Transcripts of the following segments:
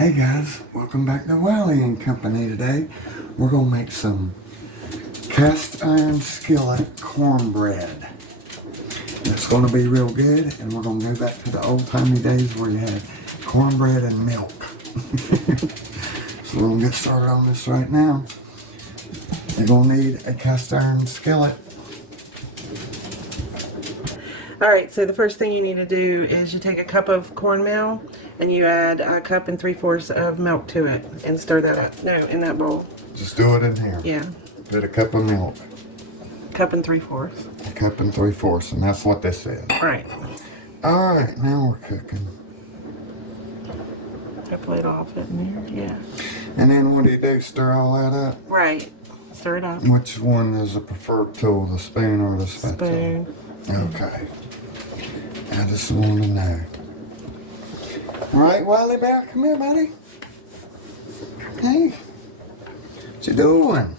Hey guys, welcome back to Wiley Company today. We're going to make some cast iron skillet cornbread. It's going to be real good, and we're going to go back to the old timey days where you had cornbread and milk. So we're going to get started on this right now. You're going to need a cast iron skillet. Alright, so the first thing you need to do is you take a cup of cornmeal and you add a cup and 3/4 of milk to it and stir that up. No, in that bowl. Just do it in here. Yeah. Put a cup of milk. Cup and 3/4. A cup and 3/4, and that's what this is. Right. Alright, now we're cooking. Couple it off in there, yeah. And then what do? Stir all that up? Right. Stir it up. Which one is a preferred tool, the spoon or the spatula? Spoon. Okay. I just want to know. All right, Wiley Bear, come here, buddy. Hey, what you doing?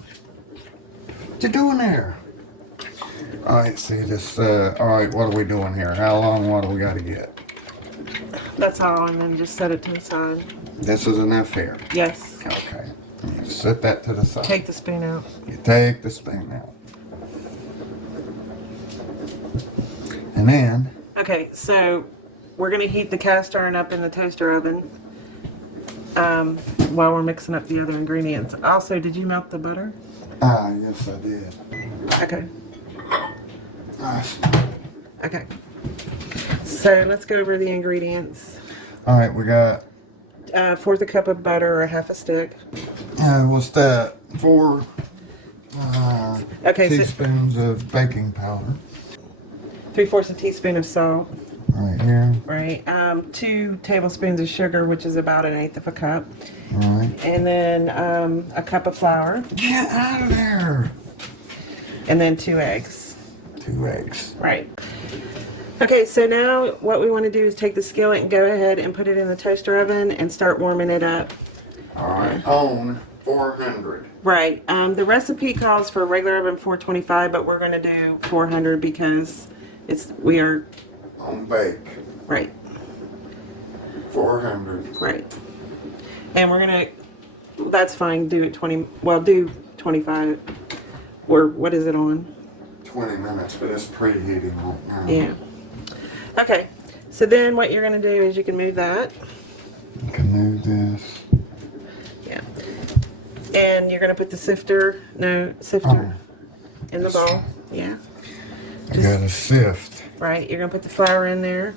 What you doing there? All right, see this. All right, what are we doing here? How long? What do we got to get? That's all, and then just set it to the side. This is enough here. Yes. Okay. You set that to the side. Take the spoon out. You take the spoon out. And then. Okay, so we're going to heat the cast iron up in the toaster oven while we're mixing up the other ingredients. Also, did you melt the butter? Yes, I did. Okay. Nice. Okay. So let's go over the ingredients. All right, we got. 1/4 cup of butter or half a stick. What's that? 4 Okay, teaspoons of baking powder. 3/4 teaspoon of salt. Right here. Right. 2 tablespoons of sugar, which is about 1/8 of a cup. All right. And then a cup of flour. Get out of there. And then 2 eggs. 2 eggs. Right. Okay, so now what we want to do is take the skillet and go ahead and put it in the toaster oven and start warming it up. All right. On 400. Right. The recipe calls for regular oven 425, but we're going to do 400 because we are On bake. right. 400. Right. And we're going to, that's fine, do it 20, well, do 25, or what is it on? 20 minutes, but it's preheating right now. Yeah. Okay, so then what you're going to do is you can move that. You can move this. Yeah. And you're going to put the sifter in the bowl. Yeah. I got a sift. Right, you're going to put the flour in there,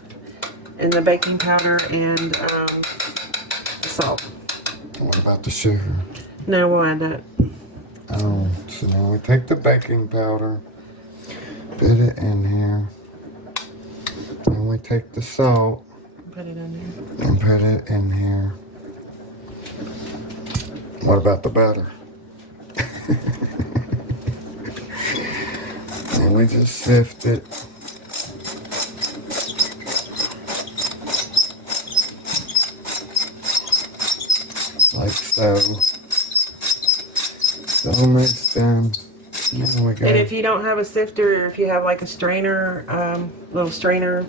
and the baking powder, and the salt. What about the sugar? No, we'll add that. Oh, so now we take the baking powder, put it in here. Then we take the salt. Put it in there. And put it in here. What about the butter? And we just sift it. Like so. It's almost done. Now we got. And if you don't have a sifter, or if you have like a strainer, little strainer,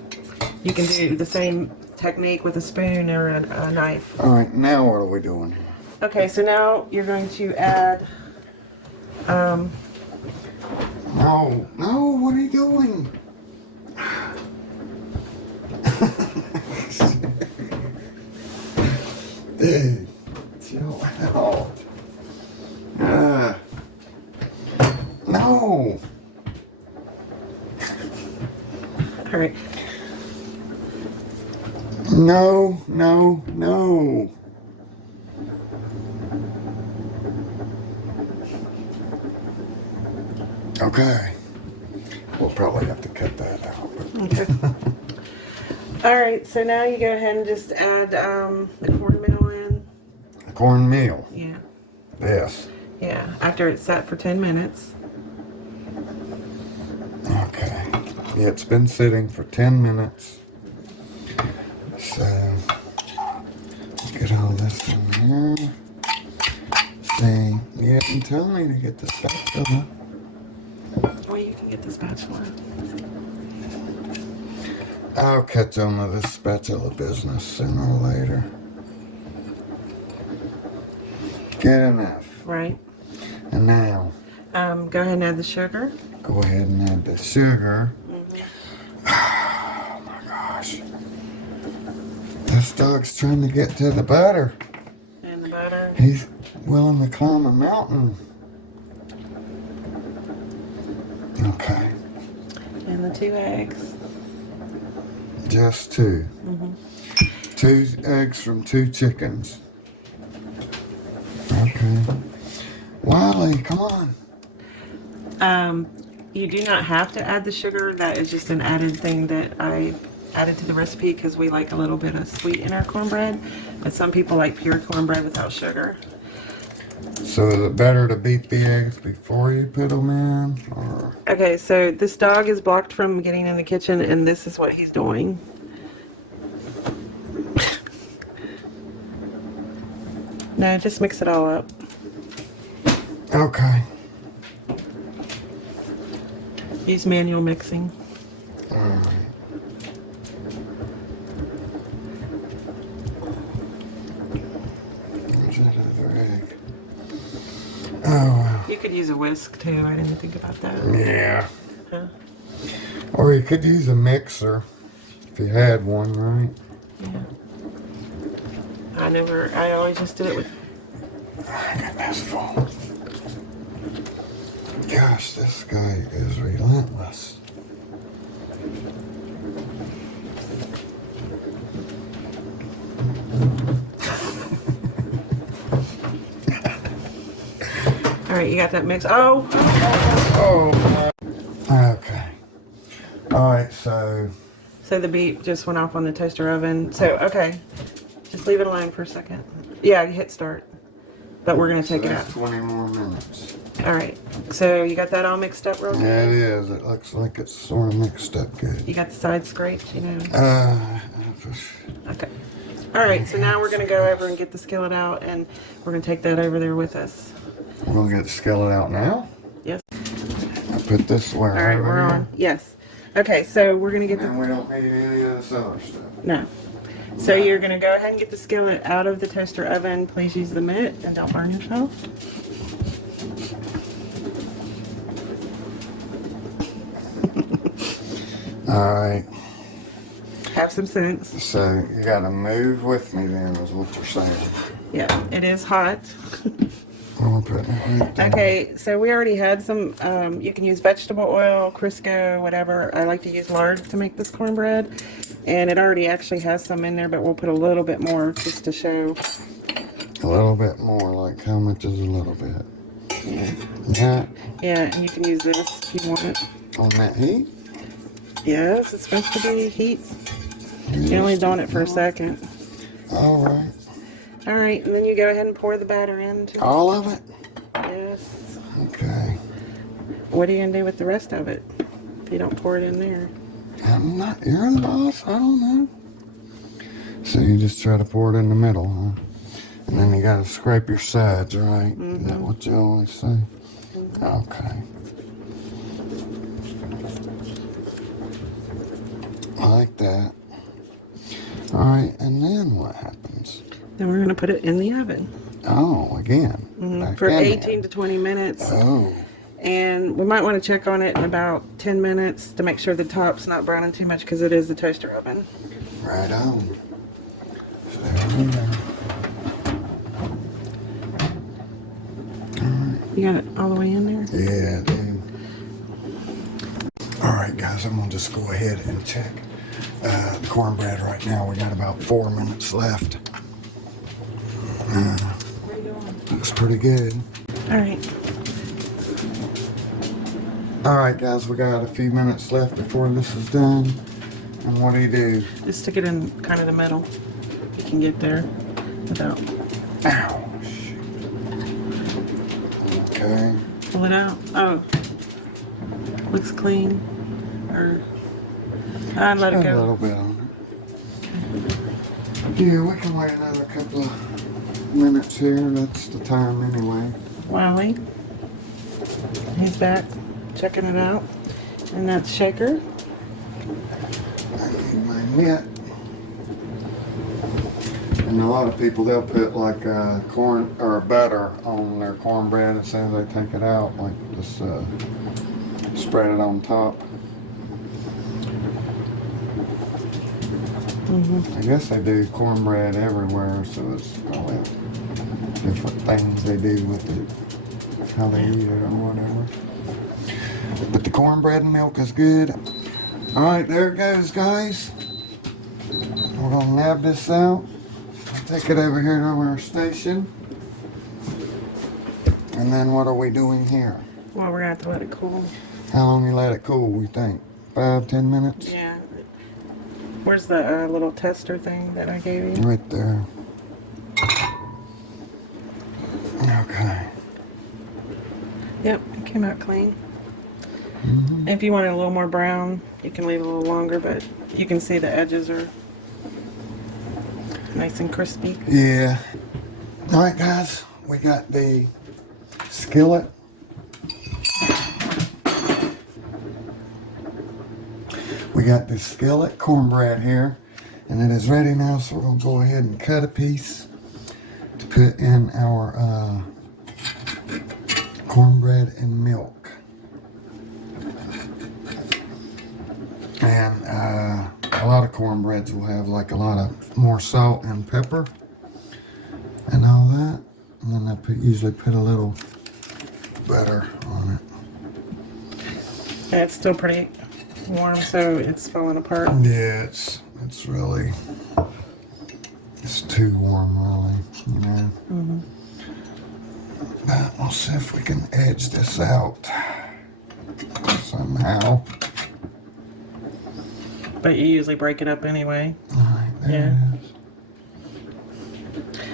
you can do the same technique with a spoon or a knife. All right, now what are we doing here? Okay, so now you're going to add. No, what are you doing? Dude, chill out. No. All right. No. Okay. We'll probably have to cut that out. Okay. All right, so now you go ahead and just add the cornmeal in. Cornmeal. Yeah. Yes. Yeah, after it's set for 10 minutes. Okay. Yeah, it's been sitting for 10 minutes. So, get all this in here. See, you didn't tell me to get the spatula. Well, you can get the spatula. I'll catch on to this spatula business sooner or later. Good enough. Right. And now, Go ahead and add the sugar. go ahead and add the sugar. Mm-hmm. Oh my gosh. This dog's trying to get to the butter. And the butter. He's willing to climb a mountain. Okay. And the 2 eggs. Just 2. Mm-hmm. 2 eggs from 2 chickens. Okay. Wiley, come on. You do not have to add the sugar. That is just an added thing that I added to the recipe because we like a little bit of sweet in our cornbread. But some people like pure cornbread without sugar. So is it better to beat the eggs before you put them in? Or? Okay, so this dog is blocked from getting in the kitchen, and this is what he's doing. No, just mix it all up. Okay. Use manual mixing. Alright. Where's that other egg? Oh, You could use a whisk too. I didn't think about that. yeah. Huh? Or you could use a mixer if you had one, right? Yeah. I always just did it with. I got this full. Gosh, this guy is relentless. All right, you got that mix. Oh. Oh. Okay. All right, so. So the beep just went off on the toaster oven. So okay, just leave it alone for a second. Yeah, you hit start. But we're gonna take it out. 20 more minutes. All right. So you got that all mixed up real good? Yeah, it is. It looks like it's sort of mixed up good. You got the sides scraped, you know? Okay. All right, so now we're going to go over and get the skillet out, and we're going to take that over there with us. We're going to get the skillet out now? Yes. I put this where? All right, we're on. Yes. Okay, so we're going to get And we don't need any of this other stuff. No. So you're going to go ahead and get the skillet out of the toaster oven. Please use the mitt and don't burn yourself. All right. Have some sense. So you got to move with me then is what you're saying. Yeah, it is hot. I'm putting it right there. Okay, so we already had some, you can use vegetable oil, Crisco, whatever. I like to use lard to make this cornbread. And it already actually has some in there, but we'll put a little bit more just to show. A little bit more, like how much is a little bit? Yeah, That yeah, and you can use this if you want it. on that heat? Yes, it's supposed to be heat. You're only doing it for a second. All right. All right, and then you go ahead and pour the batter in. All of it? Yes. Okay. What are you going to do with the rest of it if you don't pour it in there? I'm not, you're the boss, I don't know. So you just try to pour it in the middle, huh? And then you got to scrape your sides, right? Mm-hmm. Is that what you always say? Mm-hmm. Okay. I like that. All right, and then what happens? Then we're going to put it in the oven. Oh, again. Back For in 18 there. to 20 minutes. Oh, And we might want to check on it in about 10 minutes to make sure the top's not browning too much because it is the toaster oven. right on. So there we go. You got it all the way in there? Yeah, dude. All right, guys, I'm gonna just go ahead and check the cornbread right now. We got about 4 minutes left. Looks pretty good. All right. All right, guys, we got a few minutes left before this is done. And what do you do? Just stick it in kind of the middle. You can get there without. Ow, shoot. Okay. Pull it out. Oh. Looks clean. Or. I'd let it Got a go. little bit on it. Yeah, we can wait another couple of minutes here. That's the time anyway. Wiley. He's back checking it out. And that's shaker. I need my mitt. And a lot of people, they'll put like corn or butter on their cornbread as soon as they take it out, like just spread it on top. I guess they do cornbread everywhere, so it's probably different things they do with it, how they eat it or whatever. But the cornbread and milk is good. All right, there it goes, guys. We're gonna nab this out. Take it over here to our station. And then what are we doing here? Well, we're gonna have to let it cool. How long you let it cool, we think? 5-10 minutes? Yeah. Where's the little tester thing that I gave you? Right there. Okay. Yep, it came out clean. If you want it a little more brown, you can leave it a little longer, but you can see the edges are nice and crispy. Yeah. All right, guys. We got the skillet. We got the skillet cornbread here, and it is ready now, so we're going to go ahead and cut a piece to put in our cornbread and milk. And a lot of cornbreads will have like a lot of more salt and pepper and all that. And then I usually put a little butter on it. Yeah, it's still pretty warm, so it's falling apart. Yeah, it's really, it's too warm, really, you know. But we'll see if we can edge this out somehow. But you usually break it up anyway. All right, there it is.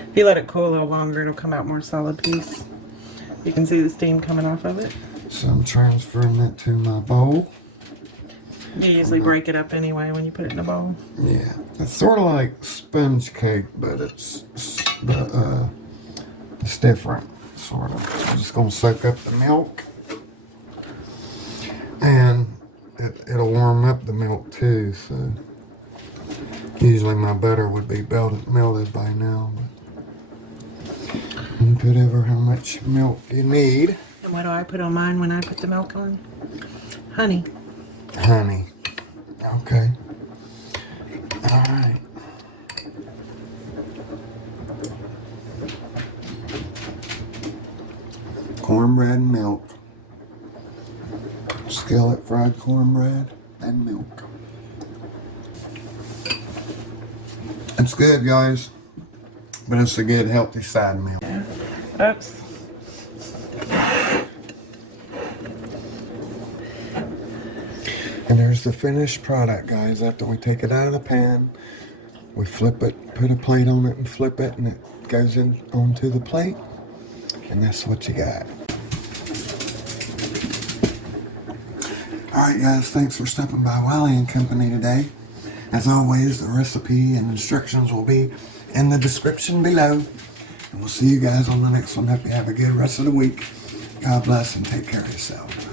If you let it cool a little longer, it'll come out more solid piece. You can see the steam coming off of it. So I'm transferring that to my bowl. You usually break it up anyway when you put it in a bowl. Yeah, it's sort of like sponge cake, but it's different, sort of. So I'm just gonna soak up the milk, and it'll warm up the milk too. So usually my butter would be melted by now, but you put over how much milk you need. And what do I put on mine when I put the milk on? Honey. Honey. Okay. All right. Cornbread and milk. Skillet fried cornbread and milk. It's good, guys. But it's a good, healthy side meal. Yeah. Oops. And there's the finished product, guys. After we take it out of the pan, we flip it, put a plate on it and flip it, and it goes in onto the plate. And that's what you got. Alright guys, thanks for stopping by Wiley Company today. As always, the recipe and instructions will be in the description below. And we'll see you guys on the next one. Hope you have a good rest of the week. God bless and take care of yourself.